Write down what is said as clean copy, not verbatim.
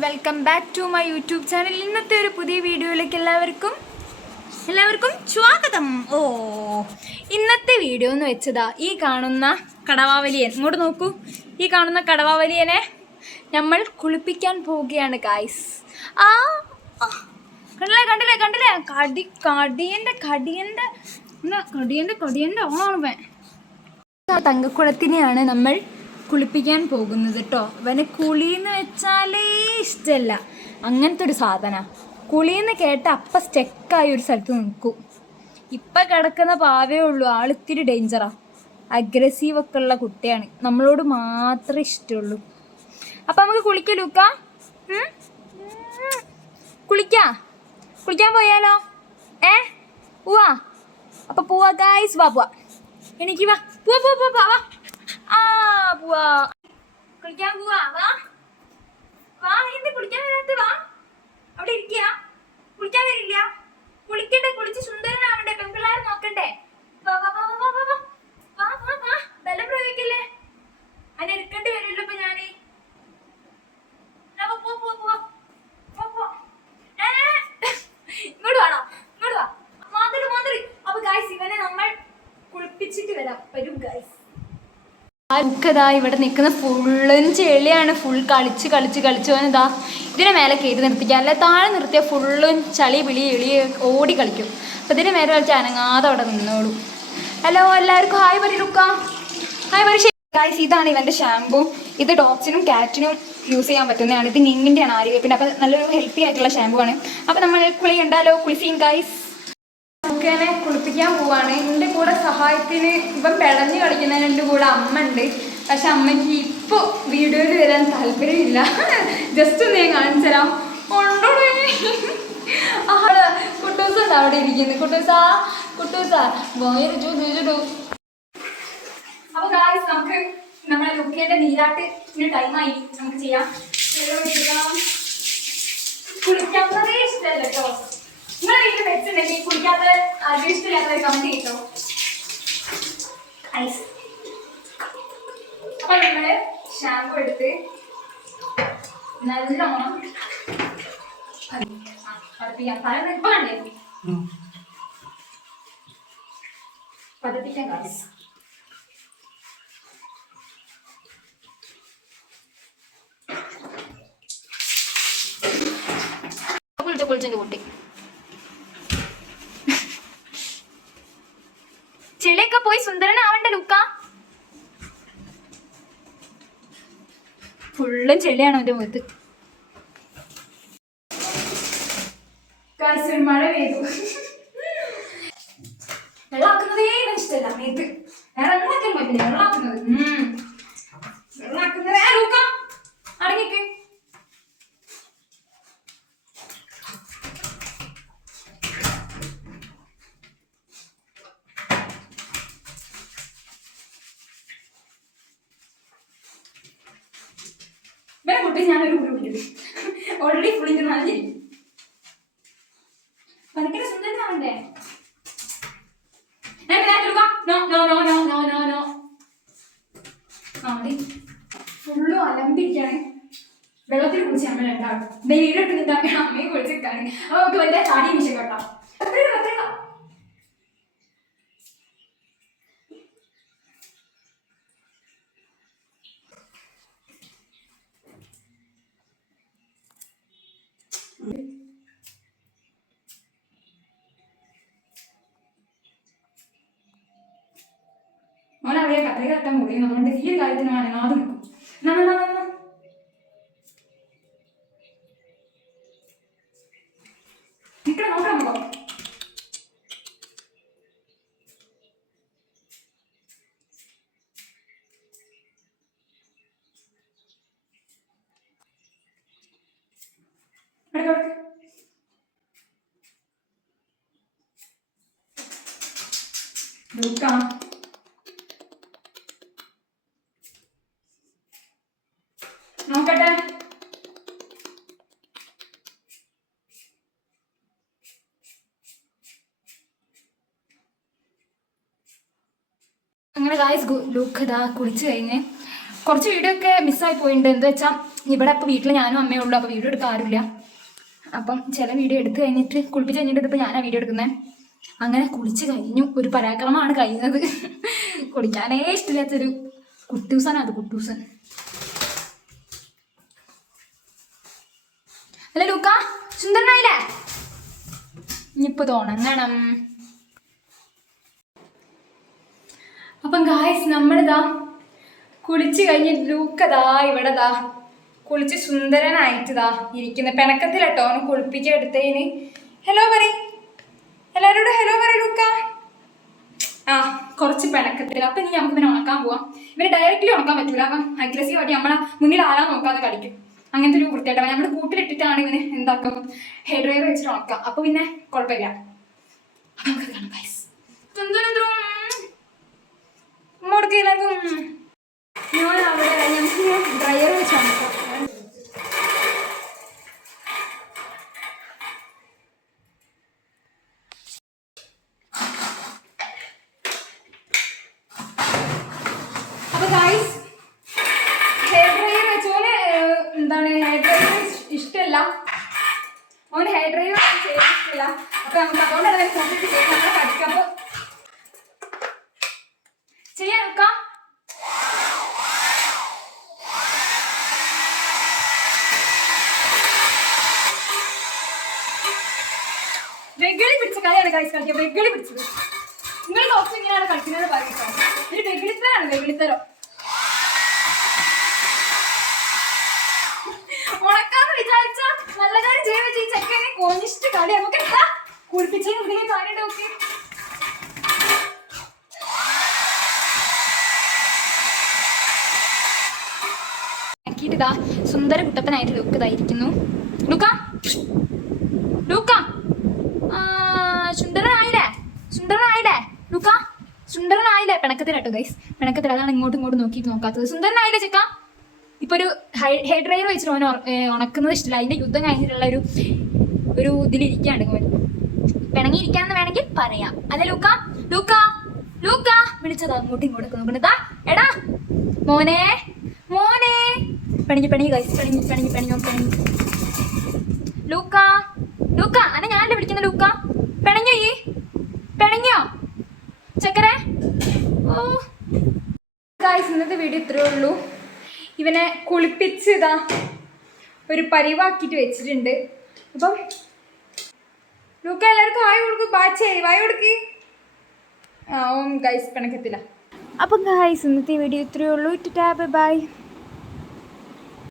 Welcome back to my YouTube channel. ഇന്നത്തെ ഒരു പുതിയ വീഡിയോയിലേക്ക് എല്ലാവർക്കും സ്വാഗതം. ഇന്നത്തെ വീഡിയോ എന്ന് വെച്ചതാ ഈ കാണുന്ന കടവാവലിയൻ. ഇങ്ങോട്ട് നോക്കൂ, ഈ കാണുന്ന കടവാവലിയനെ നമ്മൾ കുളിപ്പിക്കാൻ പോവുകയാണ് ഗായ്സ്. കണ്ടില്ലേ കടിയൻ്റെ ഓണമേ തങ്കക്കുളത്തിനെയാണ് നമ്മൾ കുളിപ്പിക്കാൻ പോകുന്നത് കേട്ടോ. അവന് കുളിന്ന് വെച്ചാലേ ഇഷ്ടമല്ല, അങ്ങനത്തെ ഒരു സാധന. കുളിന്ന് കേട്ട അപ്പം സ്റ്റെക്കായി ഒരു സ്ഥലത്ത് നിൽക്കും. ഇപ്പം കിടക്കുന്ന പാവേ ഉള്ളൂ, ആളിത്തിരി ഡേഞ്ചറാ, അഗ്രസീവ് ഒക്കെ ഉള്ള കുട്ടിയാണ്, നമ്മളോട് മാത്രമേ ഇഷ്ടമുള്ളൂ. അപ്പം നമുക്ക് കുളിക്കലൂക്ക, കുളിക്കാൻ പോയാലോ? പോവാ. അപ്പം പോവാ ഗായ്സ്, പോവാ. എനിക്ക് വാ, പോവാ. പോവാ, കുളിക്കാൻ പോവാ. വാ എന്ത് കുളിക്കാൻ വരാത്ത? വാ, അവിടെ ഇരിക്കുക. കുളിക്കാൻ വരില്ല? കുളിക്കണ്ടേ, കുളിച്ച് സുന്ദരനാവണ്ടേ, പെൺപിള്ളേർ നോക്കണ്ടേ? ബലം പ്രയോഗിക്കല്ലേ, അതിനെ എടുക്കേണ്ടി വരുമല്ലോ ഇപ്പൊ ഞാന്. ഇങ്ങോട്ട് വേണോ? ഇങ്ങോട്ട് വാ, മാതിരി. അപ്പൊ ഗായ്സ്, ഇവനെ നമ്മൾ കുളിപ്പിച്ചിട്ട് വരും ഗായ്സ്. ആർക്കതാ ഇവിടെ നിൽക്കുന്ന ഫുള്ളും ചെളിയാണ്. ഫുൾ കളിച്ച് അവനിതാ ഇതിനെ മേലെ കയറി നിർത്തിക്കുക, അല്ലെ താഴെ നിർത്തിയാൽ ഫുള്ളും ചളി പിളി ഓടി കളിക്കും. അപ്പം ഇതിന് മേലെ കളിച്ച് അനങ്ങാതെ അവിടെ നിന്നോളൂ. ഹലോ എല്ലാവർക്കും ഹായ് പറയൂക്ക, ഹായ് പറ. ഗായ്സ്, ഇതാണ് ഇവൻ്റെ ഷാമ്പൂ. ഇത് ഡോഗ്സിനും ക്യാറ്റിനും യൂസ് ചെയ്യാൻ പറ്റുന്നതാണ്. ഇത് നിങ്ങിൻ്റെയാണ്, ആര്യവേപ്പിൻ്റെ. അപ്പം നല്ലൊരു ഹെൽത്തി ആയിട്ടുള്ള ഷാമ്പൂ ആണ്. അപ്പം നമ്മൾ കുളി ഉണ്ടല്ലോ, കുളിസീൻ ഗായ്സ്. നമുക്കതിനെ കുളിപ്പിക്കാൻ പോവാണ്. എൻ്റെ കൂടെ സഹായത്തിന് ഇപ്പം പിടഞ്ഞ് കളിക്കുന്നതിന് എൻ്റെ കൂടെ അമ്മ ഉണ്ട്. പക്ഷെ അമ്മയ്ക്ക് ഇപ്പോൾ വീഡിയോയിൽ വരാൻ താല്പര്യമില്ല. ജസ്റ്റ് ഒന്ന് ഞാൻ കാണിച്ചു തരാം. കുട്ടൂസുണ്ട് അവിടെ ഇരിക്കുന്നു. കുട്ടൂസാ അപ്പൊ ഗായ്സ്, നമുക്ക് നമ്മളെ ലുക്കേൻ്റെ നീരാട്ട് ടൈമായി, നമുക്ക് ചെയ്യാം. കുളിക്കാവുന്നതേ ഇഷ്ടമല്ല കേട്ടോ. നിങ്ങളെ വീട്ടിൽ വെച്ചിട്ടുണ്ടെങ്കിൽ കുളിക്കാത്ത ഇഷ്ടമില്ലാത്ത കമന്റ് ചെയ്തോ. അപ്പൊ നമ്മള് ഷാമ്പു എടുത്ത് നല്ലോണം പതപ്പിക്കാൻ ഗായ്സ്. കുളിച്ചെന്റെ കുട്ടി ചെളിയൊക്കെ പോയി സുന്ദരനാവണ്ട ലുക്ക. ഫുള്ളും ചെളിയാണ് അവന്റെ മുഖത്ത്. മഴ പെയ്തു. വെള്ളാക്കുന്നതേ ഇഷ്ടമല്ല മേത്ത്. വേറെ വെള്ളാക്കാൻ പറ്റില്ല, വെള്ളാക്കുന്നത് ലുക്ക അടങ്ങിക്ക്. കുട്ടി ഞാനൊരു കുളി കുടിക്കുന്നത് ഓൾറെഡി കുളിക്കുന്ന നല്ല ഭയങ്കര സുന്ദരനാവണ്ടേ. ഫുള്ളും അലമ്പിരിക്കാണ്. വെള്ളത്തിൽ കുളിച്ച് നമ്മൾ രണ്ടാളും വീടിട്ട് നിന്റെ അമ്മയെ കുളിച്ചിട്ടാണ്. അപ്പൊ നമുക്ക് വലിയ ചാടി മിശം കേട്ടോ. മോനറിയാ കഥ കേട്ടാൻ കൂടി നമ്മളുടെ ഈ ഒരു കാര്യത്തിന് അനങ്ങാതെ നിൽക്കും. നിക്കണ നോക്കാം നോക്കാം. നോക്കാം. നോക്കട്ടെ. അങ്ങനെ ഗായ്സ് ലുക്ക് ഇതാ കുളിച്ച് കഴിഞ്ഞ് കുറച്ച് വീഡിയോ ഒക്കെ മിസ്സായി പോയിട്ടുണ്ട്. എന്താ വെച്ചാൽ ഇവിടെ അപ്പോൾ വീട്ടിൽ ഞാനും അമ്മയേ ഉള്ളൂ. അപ്പോൾ വീഡിയോ എടുക്കാൻ ആരുമില്ല. അപ്പം ചില വീഡിയോ എടുത്ത് കഴിഞ്ഞിട്ട് കുളിപ്പിച്ച് കഴിഞ്ഞിട്ട് ഇപ്പോൾ ഞാനാണ് വീഡിയോ എടുക്കുന്നത്. അങ്ങനെ കുളിച്ച് കഴിഞ്ഞു. ഒരു പരാക്രമമാണ് കഴിയുന്നത്. കുളിക്കാനേ ഇഷ്ടമില്ലാത്തൊരു കുട്ടൂസനാണ് അത്. കുട്ടൂസൻ അല്ലേ ലൂക്ക? സുന്ദരനായില്ലേ? ഇനിയിപ്പോൾ തോന്നണം. അപ്പം ഗായ്സ് നമ്മളിതാ കുളിച്ച് കഴിഞ്ഞ് ലൂക്കതാ ഇവിടെ കുളിച്ച് സുന്ദരനായിട്ടിതാ ഇരിക്കുന്ന പിണക്കത്തിലട്ടോ. അവന് കുളിപ്പിക്കാൻ എടുത്തതിന് ഹലോ പറയും, എല്ലാവരോടും ഹലോ പറയും ലൂക്ക. ആ കുറച്ച് പിണക്കത്തിൽ. അപ്പം ഇനി നമുക്ക് പിന്നെ ഉണക്കാൻ പോവാം. ഇവന് ഡയറക്റ്റ്ലി ഉണക്കാൻ പറ്റൂല. അപ്പം അഗ്രസീവായിട്ട് നമ്മളെ മുന്നിൽ ആരാ നോക്കാതെ കളിക്കും. അങ്ങനത്തെ ഒരു വൃത്തിയായിട്ട് നമ്മൾ കൂട്ടിലിട്ടിട്ടാണ് ഇവന് എന്താക്കും ഹെയർ ഡ്രയർ വെച്ചിട്ട് ഉണക്കാം. അപ്പോൾ പിന്നെ കുഴപ്പമില്ല. അപ്പം നമുക്കത് കാണാം ഗൈസ്. ഞാൻ അവിടെ നമുക്ക് ഡ്രയർ വെച്ച് ഉണക്കാം. അപ്പോൾ ഗൈസ് ഹെയർ ഡ്രയർ വെച്ചോന് എന്താണ് ഹെയർ ഡ്രയർ ഇഷ്ടമല്ല. അവന് ഹെയർ ഡ്രയർ ചെയ്യാൻ ഇഷ്ടമില്ല. അപ്പോൾ നമുക്ക് അതുകൊണ്ടാണ് കൂട്ടിട്ട് ചെയ്യാൻ പഠിക്കുമ്പോൾ ചെയ്യാൻ നോക്കാം. വെഗളി പിടിച്ച കളിയാണ് ഗൈസ് കളിക്കുക. വെഗളി പിടിച്ചത്. നിങ്ങൾ കുറച്ച് ഇങ്ങനെയാണ് കളിക്കുന്നത് പറയുക. ഒരു വെഗളിത്തരാണ് വെഗളിത്തരം. ഉണക്കാന്ന് വിചാരിച്ച നല്ല കാര്യം ചെയ്യാൻ വെച്ചാൽ ഈ ചെക്കനെ കോണിസ്റ്റ് കളി നമുക്ക് എന്താ കുളിപ്പിച്ചതിന് എന്തെങ്കിലും കാര്യം നോക്കി. ഇതാ സുന്ദര കുട്ടപ്പനായിട്ട് ലൂക്ക് ഇതായിരിക്കുന്നു. ലൂക്ക ലൂക്ക സുന്ദരനായില്ലേ? സുന്ദരനായില്ലേ ലൂക്ക? സുന്ദരനായില്ലേ? പിണക്കത്തിലാട്ടോ ഗൈസ്, പിണക്കത്തിൽ. അതാണ് ഇങ്ങോട്ടും ഇങ്ങോട്ടും നോക്കാത്തത്. സുന്ദരനായില്ലേ ചെക്ക? ഇപ്പൊ ഒരു ഹെയർ ഡ്രയർ വെച്ചിട്ട് ഓൻ ഉണക്കുന്നത് ഇഷ്ടമില്ല. അതിന്റെ യുദ്ധം കഴിഞ്ഞിട്ടുള്ള ഒരു ഇതിലിരിക്കാണ് ഓൻ. പിണങ്ങിയിരിക്കാന്ന് വേണമെങ്കിൽ പറയാം. അല്ലെ ലൂക്ക? ലൂക്ക ലൂക്ക വിളിച്ചതാ അങ്ങോട്ടും ഇങ്ങോട്ടും നോക്കണതാ. എടാ മോനെ മോനെ പണിഞ്ഞു ഗൈസ്. പണിഞ്ഞു ലൂക്ക ലൂക്ക അന്നെ ഞാനല്ലേ വിളിക്കുന്ന ലൂക്ക. പിണങ്ങിയോ ചക്കരെ? ഓ ഗൈസ് ഇന്നത്തെ വീഡിയോ ഇത്രയേ ഉള്ളൂ. ഇവനെ കുളിപ്പിച്ച് ഇതാ ഒരു പരിവാക്കിയിട്ട് വെച്ചിട്ടുണ്ട്. അപ്പം ലൂക്ക എല്ലാവർക്കും വായ കൊടുക്കും. ബാച്ചേ വായ കൊടുക്ക്. ഓം ഗൈസ് പിണക്കത്തില്ല. അപ്പം ഗൈസ് ഇന്നത്തെ വീഡിയോ ഇത്രയേ ഉള്ളൂ. ബൈ.